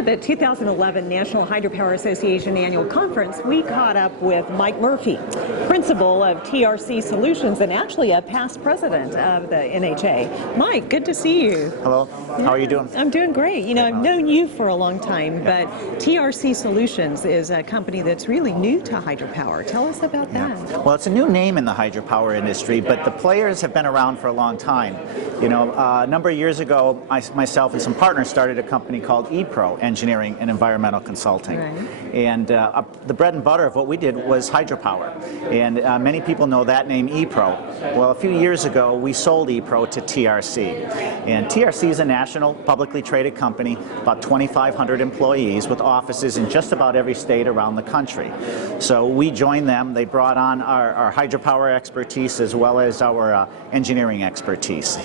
at the 2011 National Hydropower Association Annual Conference, we caught up with Mike Murphy, principal of TRC Solutions and actually a past president of the NHA. Mike, good to see you. Hello. How are you doing? I'm doing great. You know, I've known you for a long time, but TRC Solutions is a company that's really new to hydropower. Tell us about that. Well, it's a new name in the hydropower industry, but the players have been around for a long time. You know, a number of years ago, myself and some partners started a company called ePro, Engineering and Environmental Consulting. Right. And the bread and butter of what we did was hydropower. And many people know that name, ePro. Well, a few years ago, we sold ePro to TRC. And TRC is a national publicly traded company, about 2,500 employees with offices in just about every state around the country. So we joined them. They brought on our hydropower expertise as well as our engineering expertise.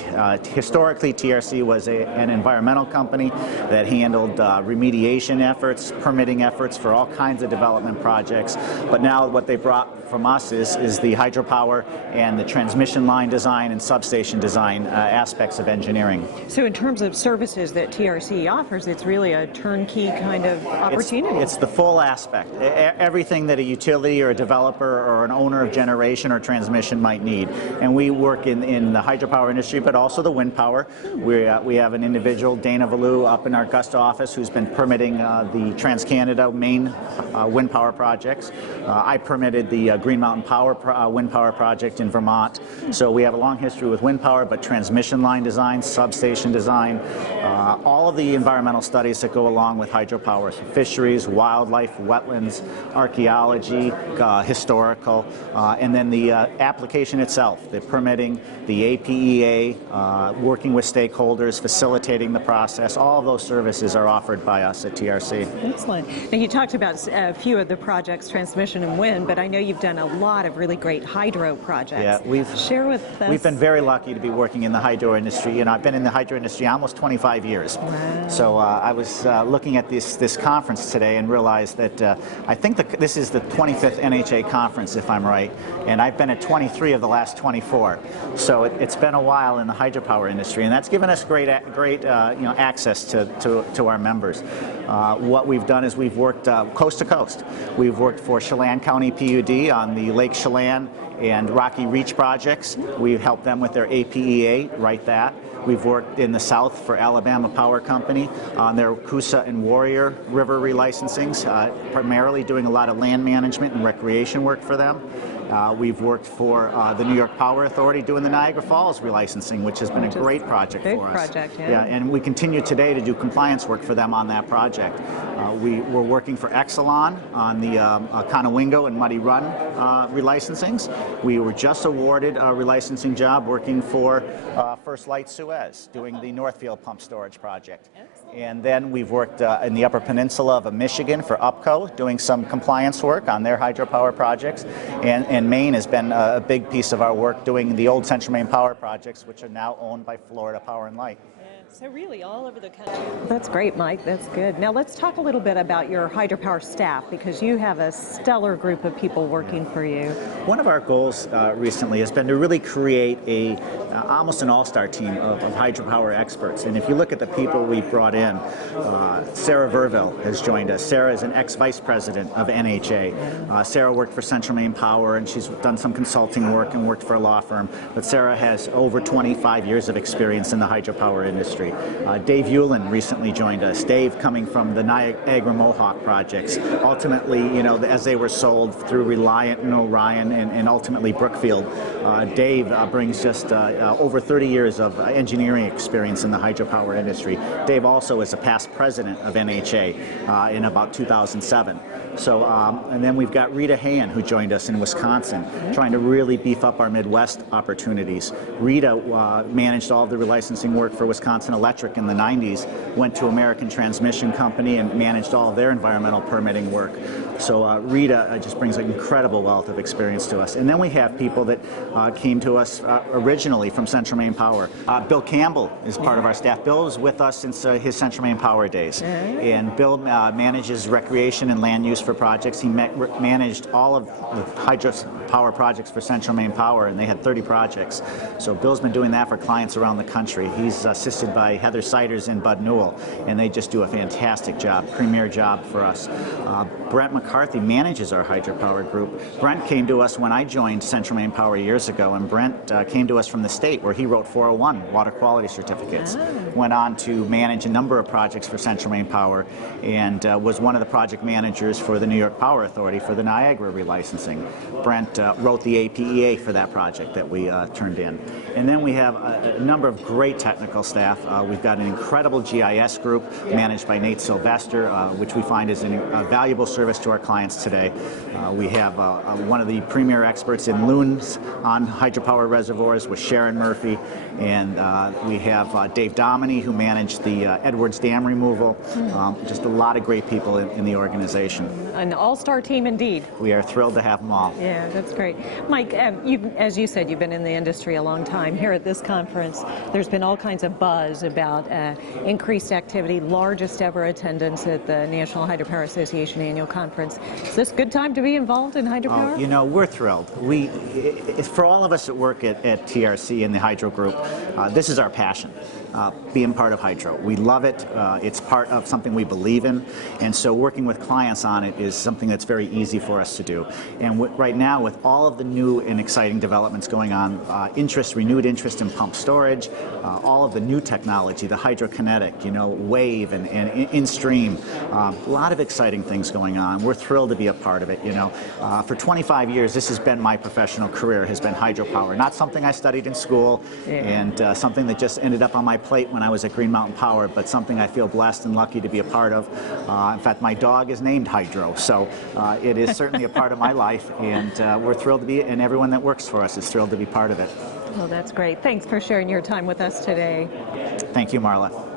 Historically, TRC was an environmental company that handled remediation efforts, permitting efforts for all kinds of development projects. But now what they brought from us is the hydropower and the transmission line design and substation design aspects of engineering. So in terms of services that TRC offers, it's really a turnkey kind of opportunity. It's the full aspect. Everything that a utility or a developer or an owner of generation or transmission might need. And we work in the hydropower industry, but also the wind power. We have an individual, Dana Valou, up in our Augusta office who's been permitting the TransCanada main wind power projects. I permitted the Green Mountain wind power project in Vermont. So we have a long history with wind power, but transmission line design, substation design, all of the environmental studies that go along with hydropower, so fisheries, wildlife, wetlands, archaeology, historical, and then the application itself, the permitting, the APEA, working with stakeholders, facilitating the process. All of those services are offered by us at TRC. Excellent. Now you talked about a few of the projects, transmission and wind, but I know you've done a lot of really great hydro projects. Yeah, share with us. We've been very lucky to be working in the hydro industry. You know, I've been in the hydro industry almost 25 years. Wow. So I was looking at this conference today and realized that I think this is the 25th NHA conference, if I'm right, and I've been at 23 of the last 24. So it's been a while in the hydropower industry, and that's given us great access to our members. What we've done is we've worked coast to coast. We've worked for Chelan County PUD on the Lake Chelan and Rocky Reach projects. We've helped them with their APEA, write that. We've worked in the South for Alabama Power Company on their Coosa and Warrior River relicensings, primarily doing a lot of land management and recreation work for them. We've worked for the New York Power Authority doing the Niagara Falls relicensing, which has been a great project for us. Yeah, and we continue today to do compliance work for them on that project. We're working for Exelon on the Conowingo and Muddy Run relicensings. We were just awarded a relicensing job working for First Light Suez, doing the Northfield Pump Storage Project. And then we've worked in the Upper Peninsula of Michigan for UPCO, doing some compliance work on their hydropower projects. And Maine has been a big piece of our work doing the old Central Maine Power projects, which are now owned by Florida Power and Light. So really all over the country. That's great, Mike. That's good. Now let's talk a little bit about your hydropower staff, because you have a stellar group of people working for you. One of our goals recently has been to really create almost an all-star team of hydropower experts. And if you look at the people we've brought in, Sarah Verville has joined us. Sarah is an ex-vice president of NHA. Sarah worked for Central Maine Power, and she's done some consulting work and worked for a law firm. But Sarah has over 25 years of experience in the hydropower industry. Dave Hewlin recently joined us. Dave, coming from the Niagara Mohawk projects, ultimately, you know, as they were sold through Reliant and Orion and ultimately Brookfield. Dave brings just over 30 years of engineering experience in the hydropower industry. Dave also is a past president of NHA in about 2007. So, and then we've got Rita Hayen, who joined us in Wisconsin, trying to really beef up our Midwest opportunities. Rita managed all of the relicensing work for Wisconsin Electric in the 90s, went to American Transmission Company and managed all of their environmental permitting work. So Rita just brings an incredible wealth of experience to us. And then we have people that came to us originally from Central Maine Power. Bill Campbell is part of our staff. Bill was with us since his Central Maine Power days. And Bill manages recreation and land use for projects. He managed all of the hydropower projects for Central Maine Power, and they had 30 projects. So Bill's been doing that for clients around the country. He's assisted by Heather Siders and Bud Newell, and they just do a fantastic job, premier job for us. Brent McCarthy manages our hydropower group. Brent came to us when I joined Central Maine Power years ago, and Brent came to us from the state where he wrote 401 water quality certificates. Went on to manage a number of projects for Central Maine Power, and was one of the project managers for the New York Power Authority for the Niagara relicensing. Brent wrote the APEA for that project that we turned in. And then we have a number of great technical staff. We've got an incredible GIS group managed by Nate Sylvester, which we find is a valuable service to our clients today. We have one of the premier experts in loons on hydropower reservoirs with Sharon Murphy, and we have Dave Dominy, who managed the Edwards Dam removal. Just a lot of great people in the organization. An all-star team indeed. We are thrilled to have them all. Yeah, that's great. Mike, as you said, you've been in the industry a long time. Here at this conference, there's been all kinds of buzz about increased activity, largest ever attendance at the National Hydropower Association annual conference. Is this a good time to be involved in hydropower? You know, we're thrilled. For all of us that work at TRC and the Hydro Group, this is our passion. Being part of hydro. We love it. It's part of something we believe in, and so working with clients on it is something that's very easy for us to do. And right now, with all of the new and exciting developments going on, renewed interest in pump storage, all of the new technology, the hydrokinetic, wave and in-stream, a lot of exciting things going on. We're thrilled to be a part of it. For 25 years, this has been my professional career, has been hydropower. Not something I studied in school, and something that just ended up on my plate when I was at Green Mountain Power, but something I feel blessed and lucky to be a part of. In fact, my dog is named Hydro, so it is certainly a part of my life, and we're thrilled to be, and everyone that works for us is thrilled to be part of it. Well, that's great. Thanks for sharing your time with us today. Thank you, Marla.